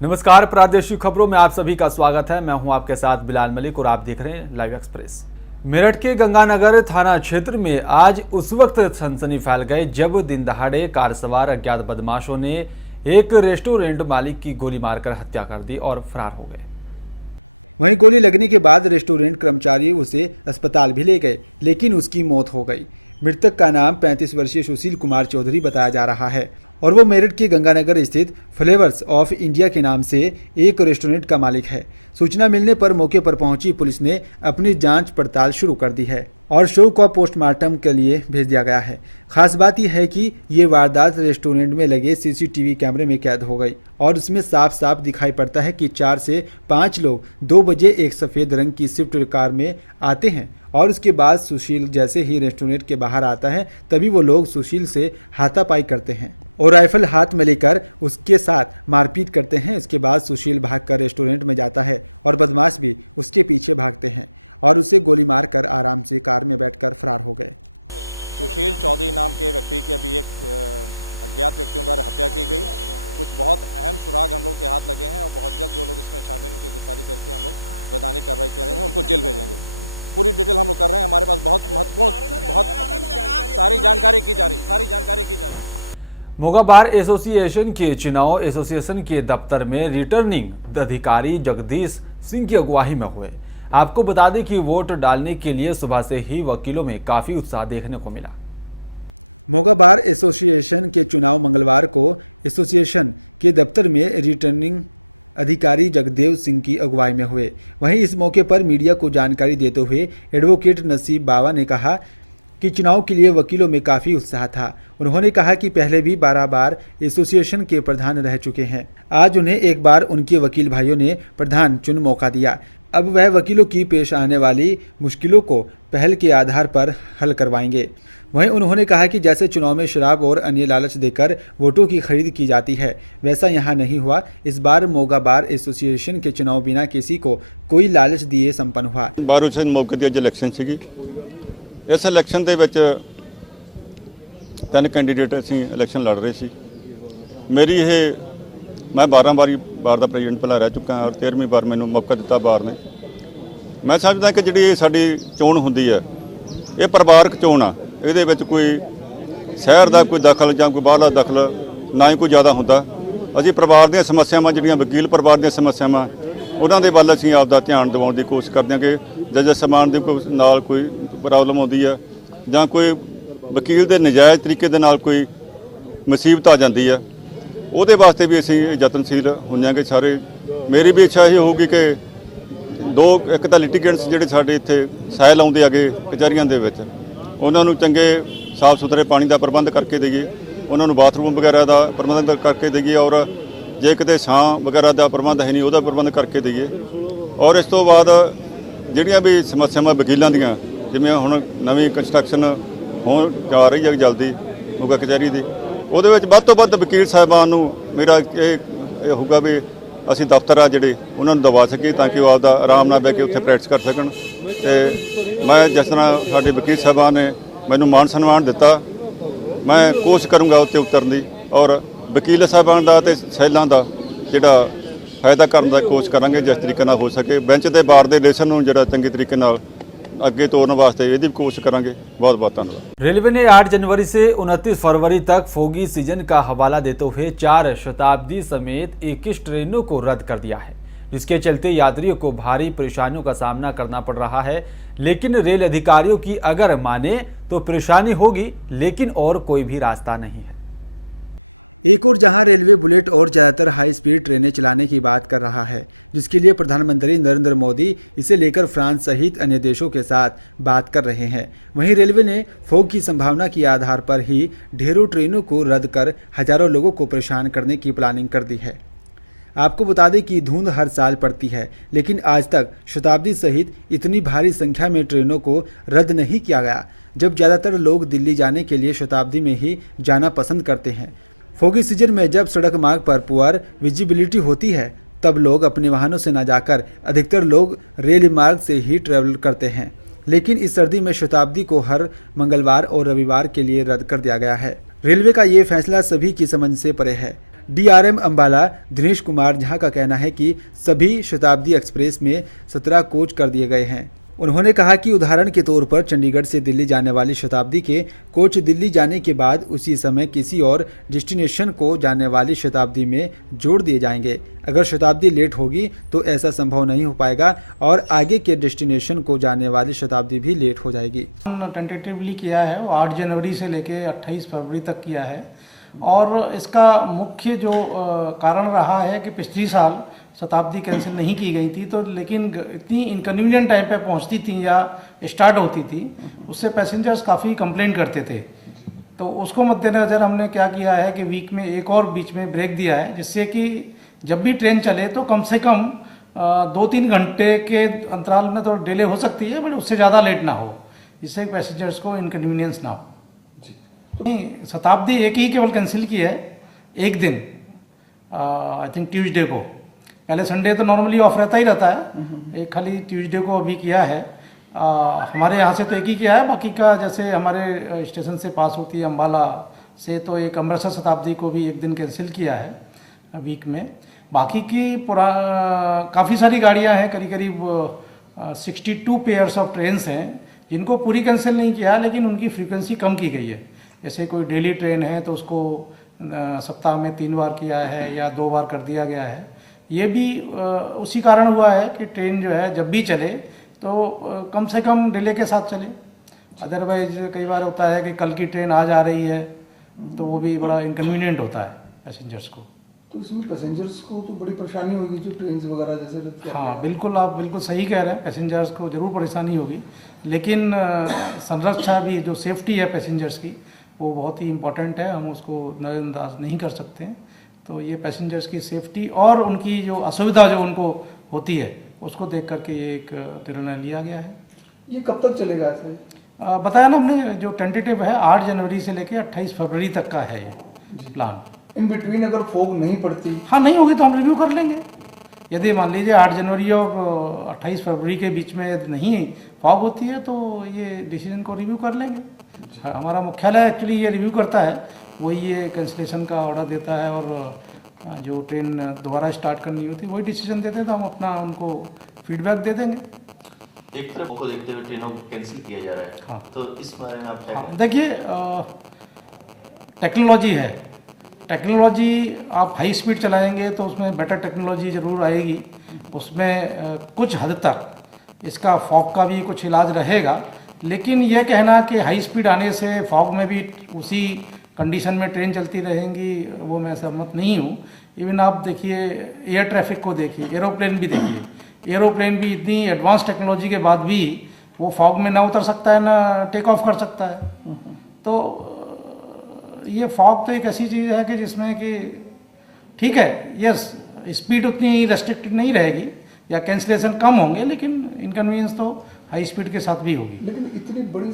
नमस्कार, प्रादेशिक खबरों में आप सभी का स्वागत है। मैं हूं आपके साथ बिलाल मलिक और आप देख रहे हैं लाइव एक्सप्रेस। मेरठ के गंगानगर थाना क्षेत्र में आज उस वक्त सनसनी फैल गई जब दिन दहाड़े कार सवार अज्ञात बदमाशों ने एक रेस्टोरेंट मालिक की गोली मारकर हत्या कर दी और फरार हो गए। वहीं गोली लगने के बाद रेस्टोरेंट कर्मचारी उसे अस्पताल भी ले गए, लेकिन उसकी मौत हो गई। मृतक का नाम 35 वर्षीय सुशील कुमार चौधरी बताया जा रहा है और वो मेरठ के गंगानगर स्थित फ्लेवर्स ऑफ इंडिया के नाम से एक रेस्टोरेंट का मालिक है। सूचना मिलने पर मौके पर पहुंची पुलिस ने अपनी जांच पड़ताल शुरू कर दी है और शव को पोस्टमार्टम के लिए भेज दिया गया है। खास बात यह है कि ये वारदात रेस्टोरेंट में लगे सीसीटीवी कैमरे में कैद हो गई और उसमें साफ साफ दिखाई पड़ता है कि 4 से 5 लोग 2 बजे एक सफ़ेद रंग की स्विफ्ट कार में आते हैं और उसके बाद सुशील जैसे ही रेस्टोरेंट के बाहर आता है तभी वो लोग सुशील से हाथापाई करते हैं और राइफल हाथ में लेकर उसके साथ मारपीट करते हैं। इसके बाद सुशील भागकर रेस्टोरेंट में जाता है और बदमाश भी उसके पीछे भागते हैं और उसे गोली मारकर आराम से कार में बैठकर फरार हो गए। सुशील चौधरी नाम के व्यक्ति की अभी एक अज्ञात व्यक्तियों द्वारा हत्या की गई। कुछ बहुत अहम सुराग हम लोग के हाथ लगे हैं और बहुत जल्द जो लोग इसमें शामिल उनकी गिरफ्तारी करके हम लोग वैधानिक कार्रवाई कर रहे हैं, उनको जेल भेजेंगे। पूरी डिटेल हम लोग कर रहे हैं। हमारे पास बहुत महत्वपूर्ण सारी जानकारी की जा रही। मोगा बार एसोसिएशन के चुनाव एसोसिएशन के दफ्तर में रिटर्निंग अधिकारी जगदीश सिंह की अगुवाई में हुए। आपको बता दें कि वोट डालने के लिए सुबह से ही वकीलों में काफी उत्साह देखने को मिला। मोगा बार एसोसिएशन के चुनाव मंगलवार को एसोसिएशन के दफ्तर में रिटर्निंग अधिकारी जगदेव सिंह की अगुवाई में हुए। वहीं इस मौके पर मीडिया को जानकारी देते हुए एडवोकेट नसीब बावा ने कहा कि चुनाव के लिए वकीलों में काफ़ी उत्साह था। उन्होंने कहा कि पहले भी 12 बार एसोसिएशन के प्रधान रह चुके हैं। आज उन्हें एक बार उनके वकील भाइयों ने प्रधान चुन मौका दिया। अब वह वकीलों की पेश आने वाली मुश्किलों को पहल के आधार पर हल करवाएंगे। वहीं उन्होंने कहा कि जैसे चुनाव में शराब और अन्य लालच देकर वोटों की खरीद की जाती है, वैसा यहाँ नहीं हुआ। इस बार मोगा बार एसोसिएशन के चुनाव बिना किसी को कोई लालच दिए संपन्न हुआ। बार मौके की इलैक्शन सी। इस इलैक्शन के 3 कैंडीडेट असीं इलैक्शन लड़ रहे सी। मेरी ये मैं 12 बार का प्रेजिडेंट पहला रह चुका और 13वीं बार मैंने मौका दिता बार ने। मैं समझदा कि जी साडी चोण हुंदी है ये परिवारक चोण आ। ये कोई शहर का कोई दखल या कोई बाहरला दखल ना ही कोई ज़्यादा होंदा। असीं परिवार दी समस्यावां जिहड़ियां वकील परिवार दी समस्यावां उन्हां दे वल असीं आपदा ध्यान दिवाउण दी कोशिश करदे हां कि जज समान दी कोई नाल कोई प्रॉब्लम आउंदी है जां कोई वकील दे नजायज़ तरीके दे नाल कोई मुसीबत आ जांदी है, ਉਹਦੇ वास्ते भी असीं यतनशील ਹੁੰਦੇ कि सारे। मेरी भी इच्छा यही होगी कि एक तो लिटिगेंट्स ਜਿਹੜੇ ਸਾਡੇ ਇੱਥੇ ਸਾਇਲ ਆਉਂਦੇ ਆਗੇ ਕਚਹਿਰੀਆਂ ਦੇ ਵਿੱਚ ਉਹਨਾਂ ਨੂੰ ਚੰਗੇ ਸਾਫ ਸੁਥਰੇ ਪਾਣੀ ਦਾ ਪ੍ਰਬੰਧ ਕਰਕੇ ਦੇਈਏ, ਉਹਨਾਂ ਨੂੰ ਬਾਥਰੂਮ ਵਗੈਰਾ ਦਾ ਪ੍ਰਬੰਧ ਕਰਕੇ ਦੇਈਏ ਔਰ ਜੇ ਕਿਤੇ ਛਾਂ ਵਗੈਰਾ ਦਾ ਪ੍ਰਬੰਧ ਹੈ ਨਹੀਂ ਉਹਦਾ ਪ੍ਰਬੰਧ ਕਰਕੇ ਦੇਈਏ। ਔਰ ਇਸ ਤੋਂ ਬਾਅਦ ਜਿਹੜੀਆਂ ਵੀ ਸਮੱਸਿਆਵਾਂ ਵਕੀਲਾਂ ਦੀਆਂ ਜਿਵੇਂ ਹੁਣ ਨਵੀਂ ਕੰਸਟਰਕਸ਼ਨ ਹੋਣ ਜਾ ਰਹੀ ਹੈ ਜਲਦੀ ਮੋਗਾ ਕਚਹਿਰੀ ਦੀ, ਉਹਦੇ ਵਿੱਚ ਵੱਧ ਤੋਂ ਵੱਧ ਵਕੀਲ ਸਾਹਿਬਾਨ ਨੂੰ ਮੇਰਾ ਇਹ ਹੋਊਗਾ ਵੀ ਅਸੀਂ ਦਫ਼ਤਰ ਆ ਜਿਹੜੇ ਉਹਨਾਂ ਨੂੰ ਦਵਾ ਸਕੀਏ ਤਾਂ ਕਿ ਉਹ ਆਪਦਾ ਆਰਾਮ ਨਾਲ ਬਹਿ ਕੇ ਉੱਥੇ ਪ੍ਰੈਕਟਿਸ ਕਰ ਸਕਣ। ਤੇ ਮੈਂ ਜਿਸ ਤਰ੍ਹਾਂ ਸਾਡੇ ਵਕੀਲ ਸਾਹਿਬਾਨ ਨੇ ਮੈਨੂੰ ਮਾਣ ਸਨਮਾਨ ਦਿੱਤਾ, ਮੈਂ ਕੋਸ਼ਿਸ਼ ਕਰੂੰਗਾ ਉੱਤੇ ਉਤਰਨ ਦੀ ਔਰ ਵਕੀਲ ਸਾਹਿਬਾਨ ਦਾ ਤੇ ਸੈਲਾਂ ਦਾ ਜਿਹੜਾ ਫਾਇਦਾ ਕਰਨ ਦਾ ਕੋਸ਼ਿਸ਼ ਕਰਾਂਗੇ ਜਿਸ ਤਰੀਕੇ ਨਾਲ ਹੋ ਸਕੇ। ਬੈਂਚ ਦੇ ਬਾਰ ਦੇ ਰਿਲੇਸ਼ਨ ਨੂੰ ਜਿਹੜਾ ਚੰਗੇ तरीके ਨਾਲ आगे तोड़ने वास्ते यदि कोशिश करेंगे। बहुत बहुत धन्यवाद। रेलवे ने 8 जनवरी से 29 फरवरी तक फोगी सीजन का हवाला देते हुए 4 शताब्दी समेत 21 ट्रेनों को रद्द कर दिया है, जिसके चलते यात्रियों को भारी परेशानियों का सामना करना पड़ रहा है। लेकिन रेल अधिकारियों की अगर माने तो परेशानी होगी, लेकिन और कोई भी रास्ता नहीं है। एक और जहां रेलवे बुलेट और ज़्यादातर हाई स्पीड ट्रेनें चलाने की बात कर रहा है, जिसके लिए प्रधानमंत्री नरेंद्र मोदी इसे लेकर फ्रांस सहित अन्य देशों के साथ बात कर रहे हैं। वहीं रेलवे ने फोग की संभावना के आधार पर ही ढेरों ट्रेनों को रद्द कर हजारों लोगों को परेशान करने की प्लानिंग कर दी है। आपको बता दें कि धुंध हर साल पड़ती है, लेकिन आज तक शताब्दी सहित इतनी भारी संख्या में ट्रेनों को रद्द नहीं किया गया, जब ज़्यादातर लोग दिल्ली जाने के लिए शताब्दी में ही जाना पसंद करते हैं। फोगी सीजन में जब सड़क मार्ग पर पुअर विजिबिलिटी होती है, तब लोग अपने वाहनों से न जाकर अधिकतर लोग रेल मार्ग से ही ट्रैवल करते हैं। लेकिन इस सर्दी में शताब्दी को हर मंगलवार और रविवार के लिए रद्द कर दिया गया है। रेलवे का ये फैसला सभी की समझ से परे है। डीआरएम अंबाला दिनेश कुमार झा का कहना है कि सभी शताब्दी एक्सप्रेस में 17 कोच कर दिए गए हैं। उन्होंने कहा कि उदाहरण के तौर पर चंडीगढ़ से दिल्ली जाने वाली शताब्दी के कोच दिल्ली जाने के बाद उसी समय किसी और डेस्टिनेशन को जाने वाली शताब्दी में जोड़ दिए जाएंगे। अगर शताब्दी लेट होगी तो ऐसा संभव नहीं हो पाएगा और आगे के डेस्टिनेशन को जाने वाली शताब्दी भी लेट हो जाएगी। टेंटेटिवली किया है वो 8 जनवरी से लेके 28 फरवरी तक किया है और इसका मुख्य जो कारण रहा है कि पिछली साल शताब्दी कैंसिल नहीं की गई थी तो लेकिन इतनी इनकन्वीनियंट टाइम पे पहुंचती थी या स्टार्ट होती थी उससे पैसेंजर्स काफ़ी कंप्लेंट करते थे। तो उसको मद्देनज़र हमने क्या किया है कि वीक में एक और बीच में ब्रेक दिया है जिससे कि जब भी ट्रेन चले तो कम से कम 2-3 घंटे के अंतराल में तो डिले हो सकती है बट उससे ज़्यादा लेट ना हो जिससे पैसेंजर्स को इनकन्वीनियंस ना हो। नहीं, शताब्दी एक ही केवल कैंसिल की है एक दिन, आई थिंक ट्यूसडे को। पहले संडे तो नॉर्मली ऑफ रहता ही रहता है, एक खाली ट्यूसडे को अभी किया है। हमारे यहाँ से तो एक ही किया है, बाकी का जैसे हमारे स्टेशन से पास होती है अम्बाला से तो एक अमृतसर शताब्दी को भी एक दिन कैंसिल किया है वीक में। बाकी की काफ़ी सारी गाड़ियाँ हैं, करीब 62 पेयर्स ऑफ ट्रेन्स हैं जिनको पूरी कैंसिल नहीं किया लेकिन उनकी फ्रीक्वेंसी कम की गई है। जैसे कोई डेली ट्रेन है तो उसको सप्ताह में 3 बार किया है या 2 बार कर दिया गया है। ये भी उसी कारण हुआ है कि ट्रेन जो है जब भी चले तो कम से कम डिले के साथ चले। अदरवाइज कई बार होता है कि कल की ट्रेन आज आ रही है तो वो भी बड़ा इनकन्वीनियंट होता है पैसेंजर्स को। तो इसमें पैसेंजर्स को तो बड़ी परेशानी होगी जो ट्रेन वगैरह जैसे। हाँ बिल्कुल, आप बिल्कुल सही कह रहे हैं, पैसेंजर्स को ज़रूर परेशानी होगी लेकिन संरक्षा भी जो सेफ्टी है पैसेंजर्स की वो बहुत ही इम्पोर्टेंट है, हम उसको नज़रअंदाज नहीं कर सकते हैं। तो ये पैसेंजर्स की सेफ्टी और उनकी जो असुविधा जो उनको होती है उसको देख करके ये एक निर्णय लिया गया है। ये कब तक चलेगा ऐसे? बताया ना हमने, जो टेंटेटिव है 8 जनवरी से लेकर 28 फरवरी तक का है ये प्लान। इन बिटवीन अगर फॉग नहीं पड़ती, हाँ नहीं होगी तो हम रिव्यू कर लेंगे। यदि मान लीजिए 8 जनवरी और 28 फरवरी के बीच में यदि नहीं फॉग होती है तो ये डिसीजन को रिव्यू कर लेंगे। हमारा मुख्यालय एक्चुअली ये रिव्यू करता है, वही ये कैंसिलेशन का ऑर्डर देता है और जो ट्रेन दोबारा स्टार्ट करनी होती है वही डिसीजन देते हैं तो हम अपना उनको फीडबैक दे देंगे। एक तरफ को देखते हुए ट्रेनों को कैंसिल किया जा रहा है। हाँ। तो इस बारे में आप क्या हाँ, देखिए टेक्नोलॉजी है, टेक्नोलॉजी आप हाई स्पीड चलाएंगे तो उसमें बेटर टेक्नोलॉजी ज़रूर आएगी, उसमें कुछ हद तक इसका फॉग का भी कुछ इलाज रहेगा। लेकिन यह कहना कि हाई स्पीड आने से फॉग में भी उसी कंडीशन में ट्रेन चलती रहेंगी वो मैं सहमत नहीं हूँ। इवन आप देखिए एयर ट्रैफिक को देखिए, एरोप्लेन भी देखिए, एरोप्लेन भी इतनी एडवांस टेक्नोलॉजी के बाद भी वो फॉग में ना उतर सकता है ना टेक ऑफ कर सकता है। तो ये फॉग तो एक ऐसी चीज़ है कि जिसमें कि ठीक है, यस स्पीड उतनी रेस्ट्रिक्टेड नहीं रहेगी या कैंसिलेशन कम होंगे लेकिन इनकन्वीनियंस तो हाई स्पीड के साथ भी होगी। लेकिन इतनी बड़ी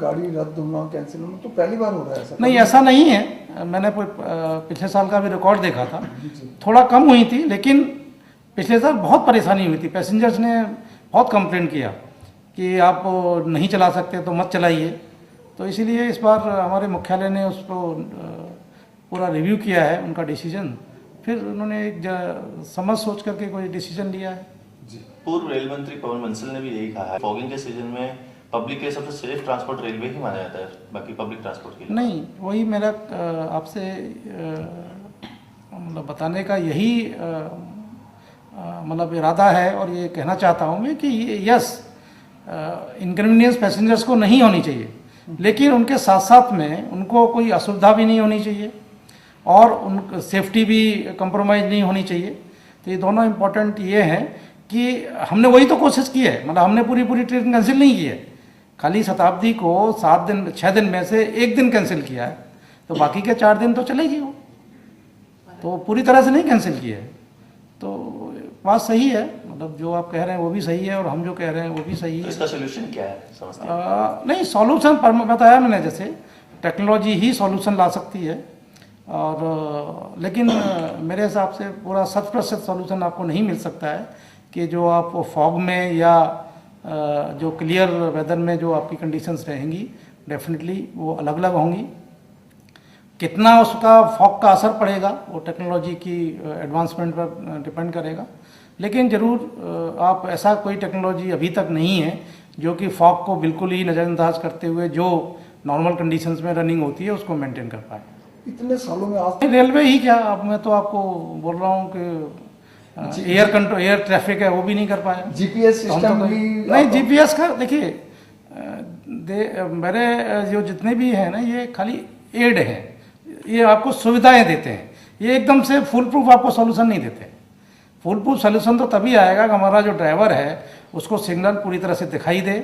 गाड़ी रद्द होना, कैंसिल होना तो पहली बार हो रहा है ऐसा? नहीं, ऐसा नहीं है। मैंने पिछले साल का भी रिकॉर्ड देखा था, थोड़ा कम हुई थी लेकिन पिछले साल बहुत परेशानी हुई थी। पैसेंजर्स ने बहुत कंप्लेंट किया कि आप नहीं चला सकते तो मत चलाइए। तो इसीलिए इस बार हमारे मुख्यालय ने उसको पूरा रिव्यू किया है, उनका डिसीजन, फिर उन्होंने एक समझ सोच करके कोई डिसीजन लिया है। पूर्व रेल मंत्री पवन बंसल ने भी यही कहा है, फॉगिंग के सीजन में पब्लिक के सबसे सेफ ट्रांसपोर्ट रेलवे ही माना जाता है बाकी पब्लिक ट्रांसपोर्ट के लिए। नहीं, वही मेरा आपसे मतलब बताने का यही मतलब इरादा है और ये कहना चाहता हूँ मैं कि यस इनकन्वीनियंस पैसेंजर्स को नहीं होनी चाहिए लेकिन उनके साथ साथ में उनको कोई असुविधा भी नहीं होनी चाहिए और उन सेफ्टी भी कंप्रोमाइज़ नहीं होनी चाहिए। तो ये दोनों इम्पोर्टेंट ये हैं कि हमने वही तो कोशिश की है, मतलब हमने पूरी ट्रेन कैंसिल नहीं की है, खाली शताब्दी को 6 दिन में से 1 दिन कैंसिल किया है तो बाकी के 4 दिन तो चलेगी वो, तो पूरी तरह से नहीं कैंसिल किया है। तो बात सही है, मतलब जो आप कह रहे हैं वो भी सही है और हम जो कह रहे हैं वो भी सही है। इसका सोल्यूशन क्या है समझते हैं? नहीं, सॉल्यूशन पर बताया मैंने, जैसे टेक्नोलॉजी ही सॉल्यूशन ला सकती है और लेकिन मेरे हिसाब से पूरा 100% सॉल्यूशन आपको नहीं मिल सकता है कि जो आप फॉग में या जो क्लियर वेदर में जो आपकी कंडीशंस रहेंगी डेफिनेटली वो अलग अलग होंगी। कितना उसका फॉग का असर पड़ेगा वो टेक्नोलॉजी की एडवांसमेंट पर डिपेंड करेगा। लेकिन ज़रूर आप ऐसा कोई टेक्नोलॉजी अभी तक नहीं है जो कि फॉग को बिल्कुल ही नज़रअंदाज करते हुए जो नॉर्मल कंडीशंस में रनिंग होती है उसको मेंटेन कर पाए। इतने सालों में आज रेलवे ही क्या, अब मैं तो आपको बोल रहा हूँ कि एयर ट्रैफिक है वो भी नहीं कर पाया। जीपीएस तो हम सिस्टम तो भी नहीं, जीपीएस का देखिए मेरे जो जितने भी हैं ना ये खाली एड है, ये आपको सुविधाएं देते हैं, ये एकदम से फुल प्रूफ आपको सोल्यूशन नहीं देते। फुल प्रूफ सोल्यूशन तो तभी आएगा कि हमारा जो ड्राइवर है उसको सिग्नल पूरी तरह से दिखाई दे।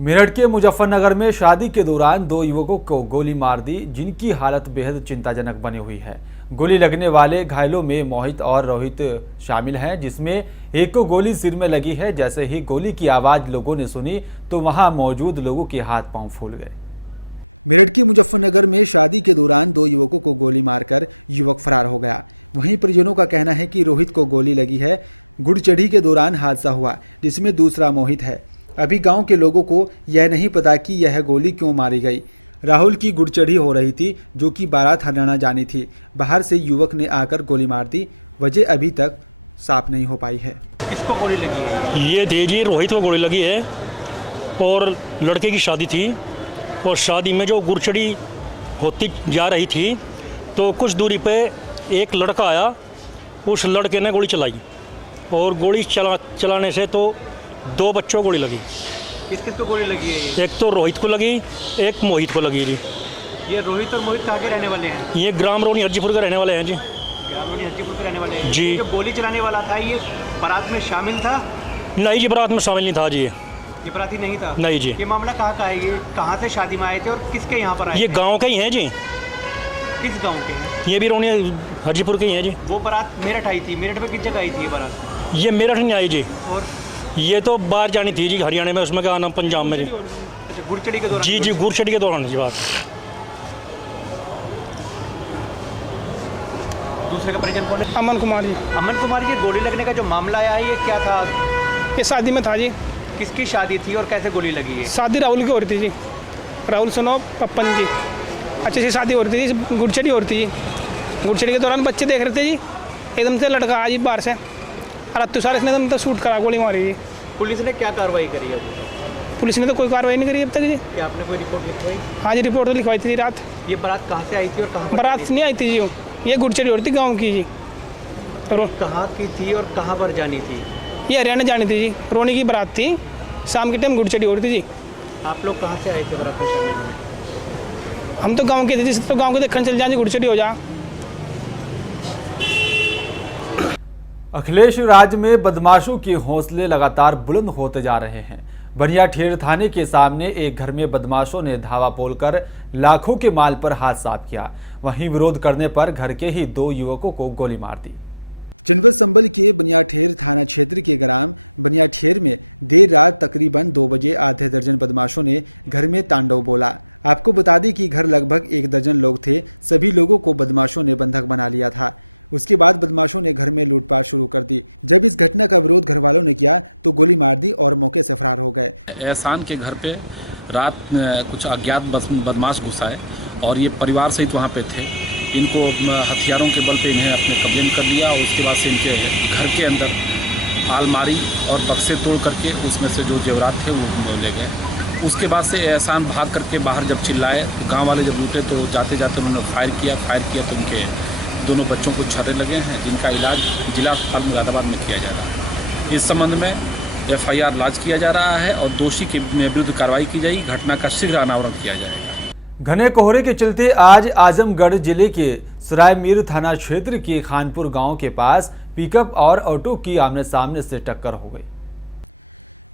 मेरठ के मुजफ्फरनगर में शादी के दौरान 2 युवकों को गोली मार दी, जिनकी हालत बेहद चिंताजनक बनी हुई है। गोली लगने वाले घायलों में मोहित और रोहित शामिल हैं, जिसमें एक को गोली सिर में लगी है। जैसे ही गोली की आवाज़ लोगों ने सुनी तो वहां मौजूद लोगों के हाथ पांव फूल गए। मेरठ के मुजफ्फरनगर में शादी के दौरान 2 युवकों को गोली मारकर युवक फरार हो गया। वहीं परिजनों का कहना है कि रोहित को गोली लगी है। गुड़चढ़ी के दौरान हादसा हुआ, जिसमें दूसरा मोहित है। अभी गांव के लोगों को यह नहीं पता कि यह गोली क्यों मारी गई। राहुल की गुड़चढ़ी हो रही थी, जो कि बारात हरियाणा जानी थी। बाहर से युवक ने आकर गोली मार दी। वजह अभी तक साफ नहीं हो पाई है। किसको गोली लगी है? ये जी रोहित को गोली लगी है और लड़के की शादी थी, और शादी में जो गुड़चड़ी होती जा रही थी तो कुछ दूरी पे एक लड़का आया, उस लड़के ने गोली चलाई और गोली चलाने से तो 2 बच्चों को गोली लगी। किस किस को गोली लगी है ये? एक तो रोहित को लगी, एक मोहित को लगी जी। ये रोहित और मोहित कहाँ के रहने वाले हैं? ये ग्राम रोनी हरजीपुर के रहने वाले हैं जी। ग्राम रोनी हरजीपुर के रहने वाले हैं जी। जो गोली चलाने वाला था ये बारात में शामिल था? नहीं जी, बारात में शामिल नहीं था जी। ये बाराती नहीं था? नहीं जी। ये मामला कहाँ का है? ये कहाँ से शादी में आए थे और किसके यहाँ पर आए? ये गाँव के ही हैं जी। किस गाँव के हैं? ये भी रोनी हरजीपुर के ही हैं जी। वो बारात मेरठ आई थी। मेरठ में किस जगह आई थी ये बारात? ये मेरठ नहीं आई जी, और ये तो बाहर जानी थी जी, हरियाणा में। उसमें क्या नाम, पंजाब में जी। अच्छा, गुड़चड़ी के दौरान? जी जी, गुड़चड़ी के दौरान जी बात। दूसरे का परिजन कौन है? अमन कुमार जी। अमन कुमार जी, गोली लगने का जो मामला आया है ये क्या था? ये शादी में था जी। किसकी शादी थी और कैसे गोली लगी है? शादी राहुल की हो रही थी जी, राहुल सुनो पप्पन जी। अच्छे से शादी हो रही थी जी, गुड़चड़ी हो रही थी जी। गुड़चड़ी के दौरान बच्चे देख रहे थे जी, एकदम से लड़का आया जी बाहर से और अत्तुसार इसने एकदम तो शूट करा, गोली मारी जी। पुलिस ने क्या कार्रवाई करी है? पुलिस ने तो कोई कार्रवाई नहीं करी अब तक जी। क्या आपने कोई रिपोर्ट लिखवाई? हाँ जी, रिपोर्ट तो लिखवाई थी रात। ये बारात कहाँ से आई थी और कहाँ पर बारात थी? नहीं आई थी जी, ये गुड़चड़ी हो रही थी गाँव की जी। कहाँ की थी और कहाँ पर जानी थी? ये हरियाणा जानी थी जी, रोनी की बारात थी, शाम के टाइम गुड़चड़ी हो रही थी जी। आप लोग कहाँ से आए थे बारात में शामिल होने? हम तो गाँव के थे जी, तो गाँव के देखने चल जाए गुड़चड़ी हो जा। अखिलेश राज्य में बदमाशों के हौसले लगातार बुलंद होते जा रहे हैं। बनियाठेर थाने के सामने एक घर में बदमाशों ने धावा बोलकर लाखों के माल पर हाथ साफ किया। वहीं विरोध करने पर घर के ही 2 युवकों को गोली मार दी। जनपद संबल के बनियाठेर थाना क्षेत्र के ग्राम बनियाठेर में देर रात तकरीबन 2 बजे आधे दर्जन बदमाशों ने घर में तांडव बोला। आपको बता दें कि घर लगभग 1 दर्जन लोग थे। सभी लोगों को बदमाशों ने बंधक बना लिया था। उसके बाद बदमाशों ने घर में लूटपाट शुरू कर दी। जब इस घटना का विरोध घर वालों ने किया तो गोली मार दी और मौके से फरार हो गए। एहसान के घर पे रात कुछ अज्ञात बदमाश घुसाए और ये परिवार सहित वहाँ पे थे। इनको हथियारों के बल पे इन्हें अपने कब्जे में कर लिया और उसके बाद से इनके घर के अंदर आलमारी और बक्से तोड़ करके उसमें से जो जेवरात थे वो ले गए। उसके बाद से एहसान भाग करके बाहर जब चिल्लाए तो गाँव वाले जब लूटे तो जाते जाते उन्होंने फायर किया तो उनके दोनों बच्चों को छर्रे लगे हैं, जिनका इलाज जिला अस्पताल मुरादाबाद में किया जा रहा है। इस संबंध में FIR लॉन्च किया जा रहा है और दोषी के विरुद्ध कार्रवाई की जाएगी। घटना का शीघ्र अनावरण किया जाएगा। घने कोहरे के चलते आज आजमगढ़ जिले के सरायमीर थाना क्षेत्र के खानपुर गांव के पास पिकअप और ऑटो की आमने सामने से टक्कर हो गई।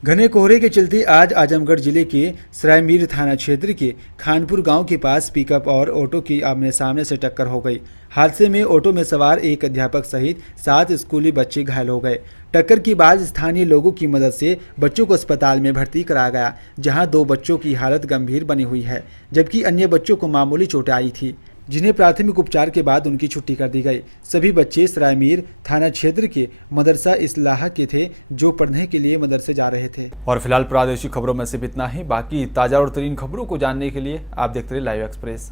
घने कोहरे के चलते आज आजमगढ़ जिले के सरायमीर थाना क्षेत्र के खानपुर गांव के पास पिकअप और ऑटो की आमने सामने से टक्कर हो गई। हादसे में ऑटो में सवार एक अध्यापक सहित 7 स्कूली बच्चे घायल हो गए। टक्कर के बाद स्थानीय लोगों की मदद से बच्चों को अस्पताल में भर्ती कराया गया, जहां 2 बच्चों की हालत गंभीर बनी हुई है, जबकि अन्य बच्चों को मामूली चोटें आई थी, जिन्हें प्राथमिक उपचार के बाद उनकी छुट्टी कर दी गई। सभी बच्चे सरायमीर थाना क्षेत्र के मदरसा इस्लाह के थे, जो पढ़ने के लिए मदरसे जा रहे थे। और फिलहाल प्रादेशिक खबरों में सिर्फ इतना ही। बाकी ताज़ा और तरीन खबरों को जानने के लिए आप देखते रहिए लाइव एक्सप्रेस।